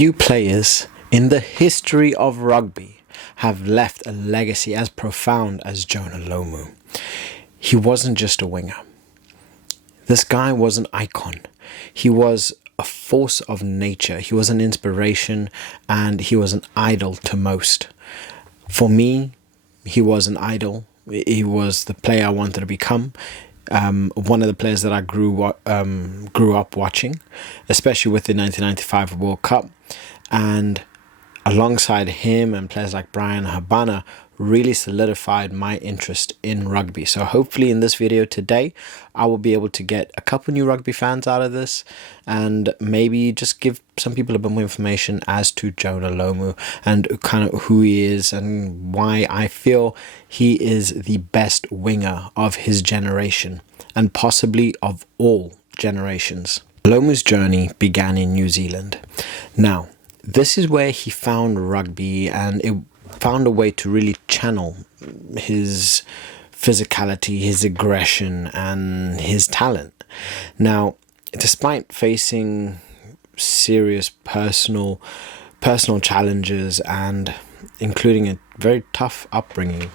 Few players in the history of rugby have left a legacy as profound as Jonah Lomu. He wasn't just a winger. This guy was an icon. He was a force of nature. He was an inspiration, and he was an idol to most. For me, he was an idol. He was the player I wanted to become. One of the players that I grew up watching, especially with the 1995 World Cup. And alongside him and players like Brian Habana really solidified my interest in rugby. So hopefully in this video today, I will be able to get a couple new rugby fans out of this and maybe just give some people a bit more information as to Jonah Lomu and kind of who he is and why I feel he is the best winger of his generation and possibly of all generations. Lomu's journey began in New Zealand. Now, this is where he found rugby, and it found a way to really channel his physicality, his aggression, and his talent. Now, despite facing serious personal challenges and including a very tough upbringing,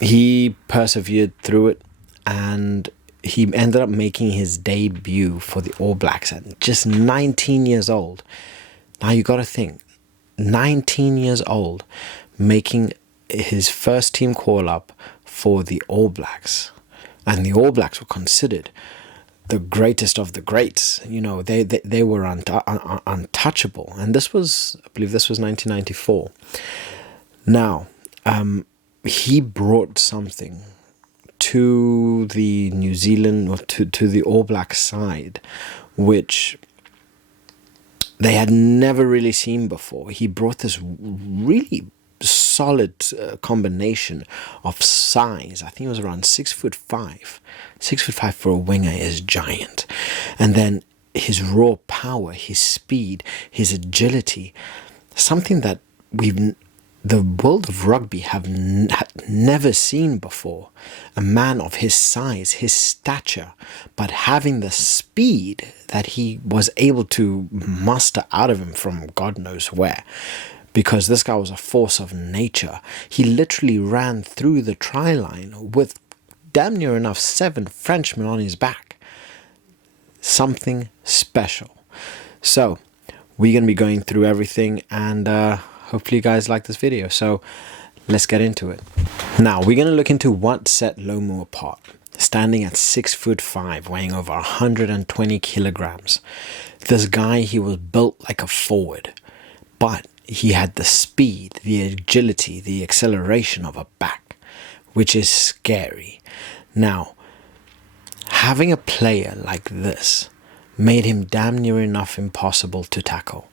he persevered through it, and he ended up making his debut for the All Blacks at just 19 years old. Now you got to think, 19 years old, making his first team call-up for the All Blacks. And the All Blacks were considered the greatest of the greats. You know, they were untouchable. And this was, I believe this was 1994. Now, he brought something to the New Zealand, or to the All Black side, which they had never really seen before. He brought this really solid combination of size. I think it was around 6'5". 6'5" for a winger is giant. And then his raw power, his speed, his agility, something that the world of rugby had never seen before. A man of his size, his stature, but having the speed that he was able to muster out of him from God knows where. Because this guy was a force of nature. He literally ran through the try line with damn near enough 7 Frenchmen on his back. Something special. So, we're going to be going through everything, and hopefully you guys like this video. So let's get into it. Now we're going to look into what set Lomu apart. Standing at 6'5", weighing over 120 kilograms. This guy, he was built like a forward, but he had the speed, the agility, the acceleration of a back, which is scary. Now, having a player like this made him damn near enough impossible to tackle,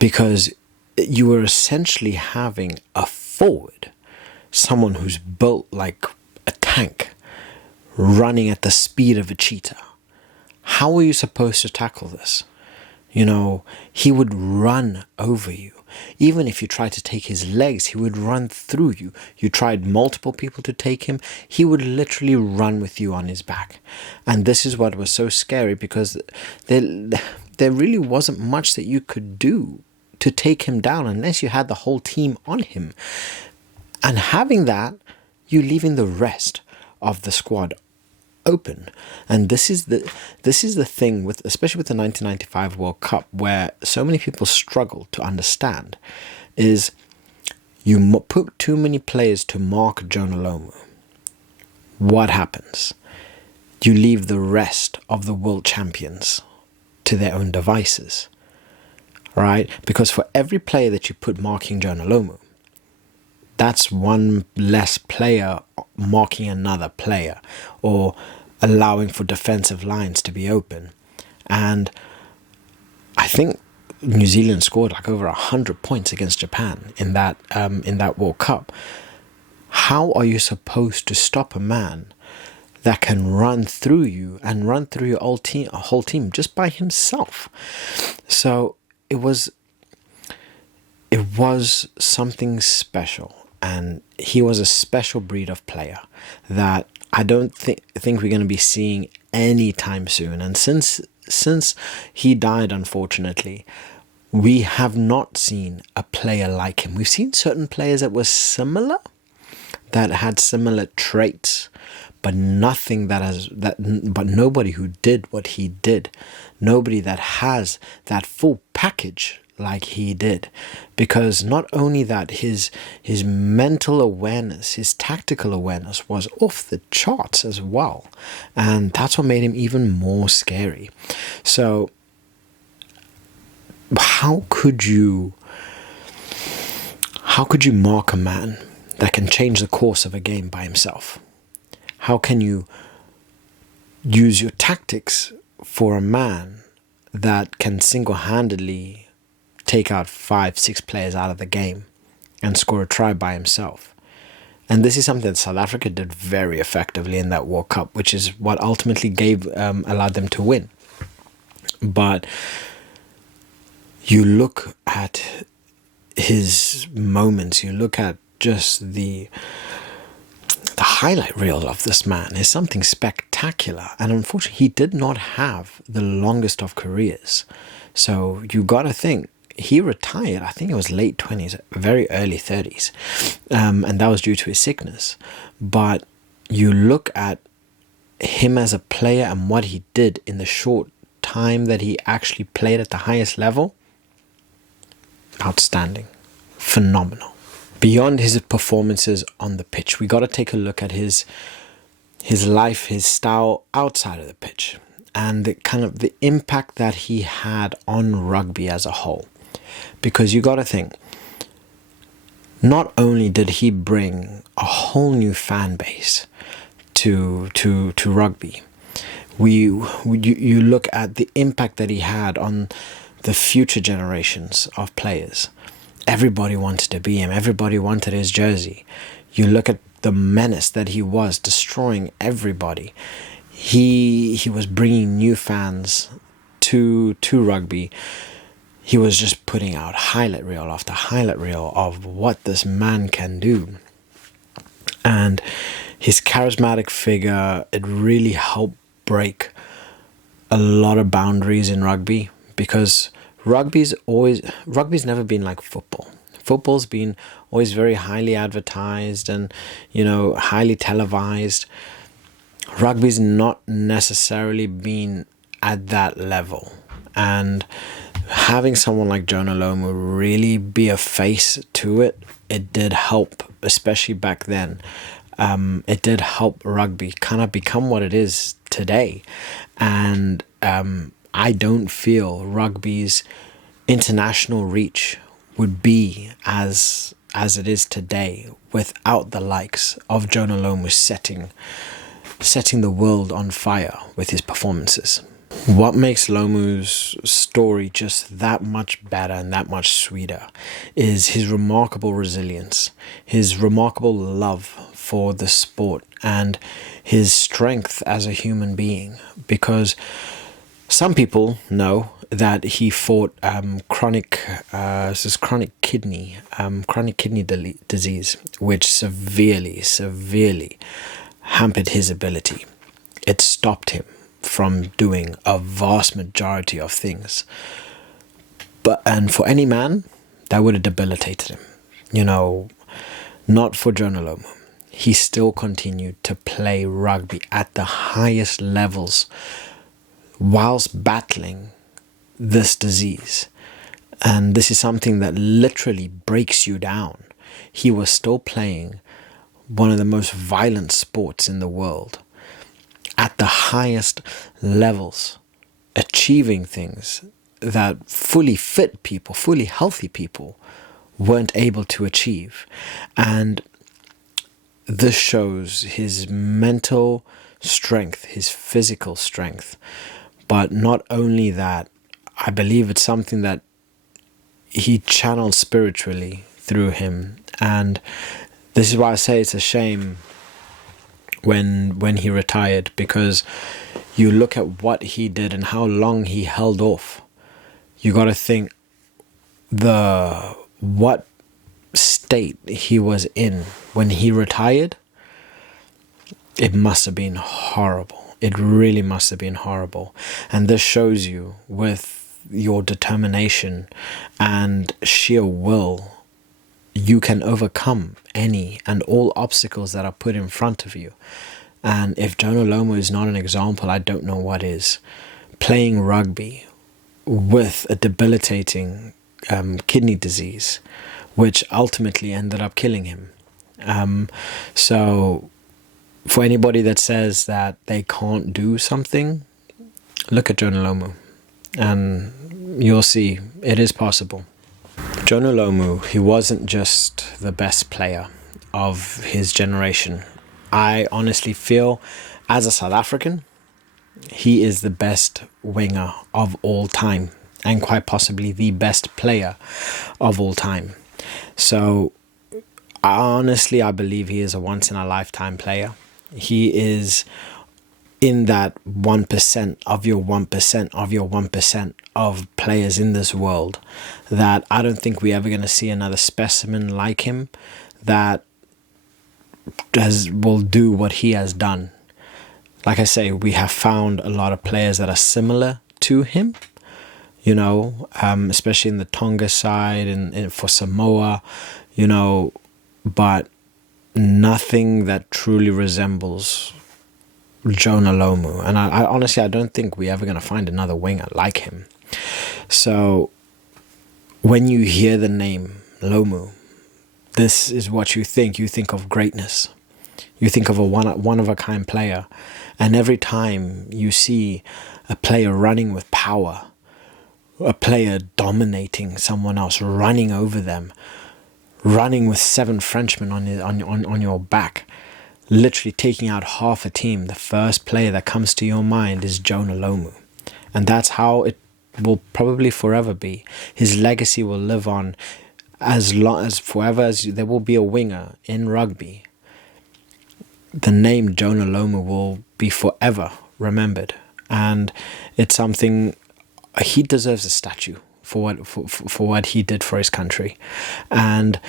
because you were essentially having a forward, someone who's built like a tank, running at the speed of a cheetah. How are you supposed to tackle this? You know, he would run over you. Even if you tried to take his legs, he would run through you. You tried multiple people to take him, he would literally run with you on his back. And this is what was so scary, because there really wasn't much that you could do to take him down unless you had the whole team on him. And having that, you're leaving the rest of the squad open. And this is the thing with, especially with the 1995 World Cup, where so many people struggle to understand, is you put too many players to mark Jonah Lomu. What happens? You leave the rest of the world champions to their own devices. Right? Because for every player that you put marking Jonah Lomu, that's one less player marking another player, or allowing for defensive lines to be open. And I think New Zealand scored like over 100 points against Japan in that World Cup. How are you supposed to stop a man that can run through you and run through your whole team just by himself? So it was something special, and he was a special breed of player that I don't think we're going to be seeing anytime soon. And since since he died, unfortunately, we have not seen a player like him. We've seen certain players that were similar, that had similar traits, but nothing but nobody who did what he did. Nobody that has that full package like he did. Because not only that, his mental awareness, his tactical awareness was off the charts as well. And that's what made him even more scary. So how could you mark a man that can change the course of a game by himself? How can you use your tactics for a man that can single-handedly take out 5-6 players out of the game and score a try by himself? And this is something that South Africa did very effectively in that World Cup, which is what ultimately allowed them to win. But you look at his moments, you look at just the highlight reel of this man is something spectacular. And unfortunately, he did not have the longest of careers. So you got to think, he retired, I think it was late 20s, very early 30s. And that was due to his sickness. But you look at him as a player and what he did in the short time that he actually played at the highest level. Outstanding. Phenomenal. Beyond his performances on the pitch, we got to take a look at his life, his style outside of the pitch, and the impact that he had on rugby as a whole. Because you got to think, not only did he bring a whole new fan base to rugby, you look at the impact that he had on the future generations of players. Everybody wanted to be him. Everybody wanted his jersey. You look at the menace that he was, destroying everybody. He was bringing new fans to rugby. He was just putting out highlight reel after highlight reel of what this man can do. And his charismatic figure, it really helped break a lot of boundaries in rugby, because rugby's never been like football. Football's been always very highly advertised and, highly televised. Rugby's not necessarily been at that level. And having someone like Jonah Lomu really be a face to it, it did help, especially back then. It did help rugby kind of become what it is today. And I don't feel rugby's international reach would be as it is today without the likes of Jonah Lomu setting the world on fire with his performances. What makes Lomu's story just that much better and that much sweeter is his remarkable resilience, his remarkable love for the sport, and his strength as a human being. Because some people know that he fought chronic kidney disease, which severely hampered his ability. It stopped him from doing a vast majority of things. And for any man, that would have debilitated him. Not for Jonah Lomu. He still continued to play rugby at the highest levels whilst battling this disease. And this is something that literally breaks you down. He was still playing one of the most violent sports in the world at the highest levels, achieving things that fully fit people, fully healthy people weren't able to achieve. And this shows his mental strength, his physical strength. But not only that, I believe it's something that he channeled spiritually through him. And this is why I say it's a shame when he retired, because you look at what he did and how long he held off. You got to think what state he was in when he retired. It must have been horrible. It really must have been horrible. And this shows you, with your determination and sheer will, you can overcome any and all obstacles that are put in front of you. And if Jonah Lomu is not an example, I don't know what is. Playing rugby with a debilitating kidney disease, which ultimately ended up killing him. So for anybody that says that they can't do something, look at Jonah Lomu and you'll see it is possible. Jonah Lomu, he wasn't just the best player of his generation. I honestly feel, as a South African, he is the best winger of all time, and quite possibly the best player of all time. So honestly, I believe he is a once-in-a-lifetime player. He is in that 1% of your 1% of your 1% of players in this world that I don't think we're ever going to see another specimen like him that will do what he has done. Like I say, we have found a lot of players that are similar to him, you know, especially in the Tonga side and for Samoa, you know, but nothing that truly resembles Jonah Lomu. And I honestly, I don't think we're ever going to find another winger like him. So when you hear the name Lomu, this is what you think. You think of greatness. You think of a one-of-a-kind player. And every time you see a player running with power, a player dominating someone else, running over them, running with 7 Frenchmen on your back, literally taking out half a team, the first player that comes to your mind is Jonah Lomu. And that's how it will probably forever be. His legacy will live on as long as forever as there will be a winger in rugby. The name Jonah Lomu will be forever remembered, and it's something he deserves a statue for what he did for his country. And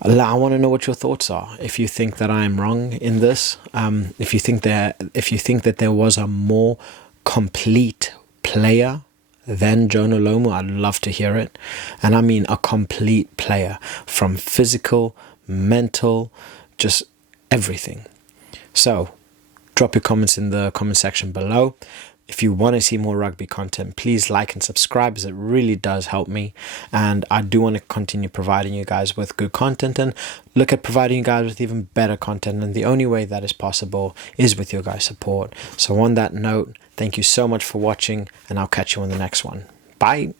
I want to know what your thoughts are. If you think that I am wrong in this, if you think that there was a more complete player than Jonah Lomu, I'd love to hear it. And I mean a complete player, from physical, mental, just everything. So drop your comments in the comment section below. If you want to see more rugby content, please like and subscribe, as it really does help me. And I do want to continue providing you guys with good content and look at providing you guys with even better content. And the only way that is possible is with your guys' support. So on that note, thank you so much for watching, and I'll catch you on the next one. Bye.